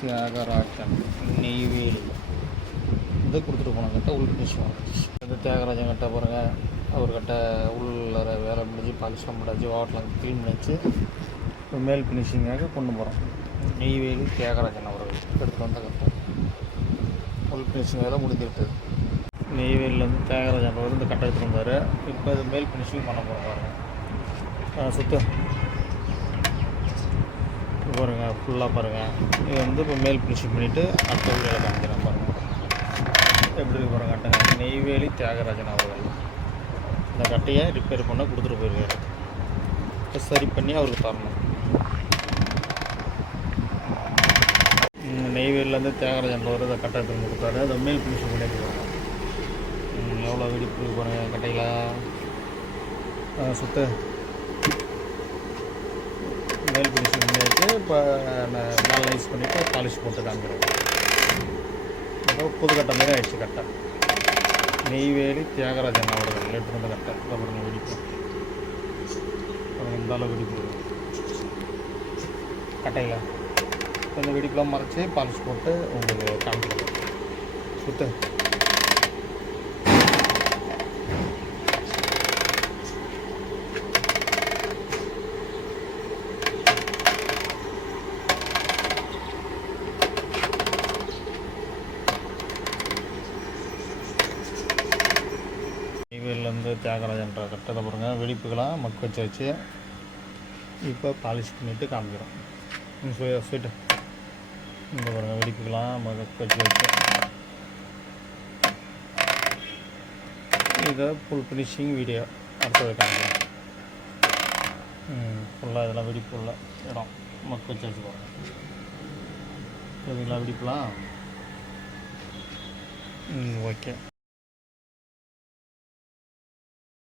தியாகராஜன் நெய்வேலி இதை கொடுத்துட்டு போனாங்கிட்ட உள் ஃபினிஷிங் இந்த தியாகராஜன் கிட்ட பாருங்கள் அவர்கிட்ட உள்ளார வேலை முடிஞ்சு பாலிஷ்லாம் முடிஞ்சு வாட்டெலாம் க்ளீன் பண்ணிச்சு. இப்போ மேல் ஃபினிஷிங்காக கொண்டு போகிறோம் நெய்வேலி தியாகராஜன் அவர்கள். எடுத்துகிட்டு வந்த கட்டம் உள் ஃபினிஷிங் வேலை முடிஞ்சுக்கிட்டது நெய்வேலியிலேருந்து தியாகராஜன் அவர் இந்த கட்டை எடுத்துகிட்டு வந்தார். இப்போ இது மேல் ஃபினிஷிங் பண்ண போகிறோம் பாருங்கள் பாருங்கள் ஃபுல்லாக பாருங்கள் இது வந்து இப்போ மேல் ஃபினிஷிங் பண்ணிவிட்டு அடுத்த வீடியோவில் காமிக்கிறேன் பாருங்கள் எப்படி இருக்கு பாருங்கள் கட்டுங்க. நெய்வேலி தியாகராஜன் அவர்கள். இந்த கட்டையை ரிப்பேர் பண்ண கொடுத்துட்டு போயிருக்காரு. இப்போ சரி பண்ணி அவருக்கு தரணும். நெய்வேலியிலேருந்து தியாகராஜன் அவர் இதை கட்டை எடுத்து கொடுத்தாரு. அதை மேல் ஃபினிஷிங் பண்ணிட்டு எவ்வளோ வெடிப்பு இருக்கு பாருங்கள் கட்டையில். சுத்த மேல் ஃபினிஷிங் இப்போ மேலே யூஸ் பண்ணிவிட்டு பாலிஷ் போட்டு காமிக்கிறேன் ஏதோ புது கட்டை மாதிரி ஆயிடுச்சு கட்டை. நெய்வேலி தியாகராஜன் அவர்கள் எடுத்து கட்டை. அப்புறம் வெடிப்போம் வெடிப்பு. பாருங்க, இந்த அளவு வெடிப்பு? கட்டையில். இந்த வெடிப்பெலாம் மறைச்சி பாலிஷ் போட்டு உங்களுக்கு காமிக்கிறேன். சுத்து. நெய்வேலிலேருந்து தியாகராஜன்ற கட்டத்தை பாருங்கள் வெடிப்புகளாக மக்கு வச்சு வச்சு இப்போ பாலிஷ் பண்ணிவிட்டு காமிக்கிறோம். ஸ்வீட்டு இந்த பாருங்கள் வெடிப்புகளாக மக்கு வச்சு வச்சு இதை ஃபுல் ஃபினிஷிங் வீடியோ அடுத்தது காமிக்கிறோம். ஃபுல்லாக இதெல்லாம் வெடிப்புள்ள இடம். மக்கு வச்சு வச்சு பாருங்கள் வெடிப்புலாம் ம் ஓகே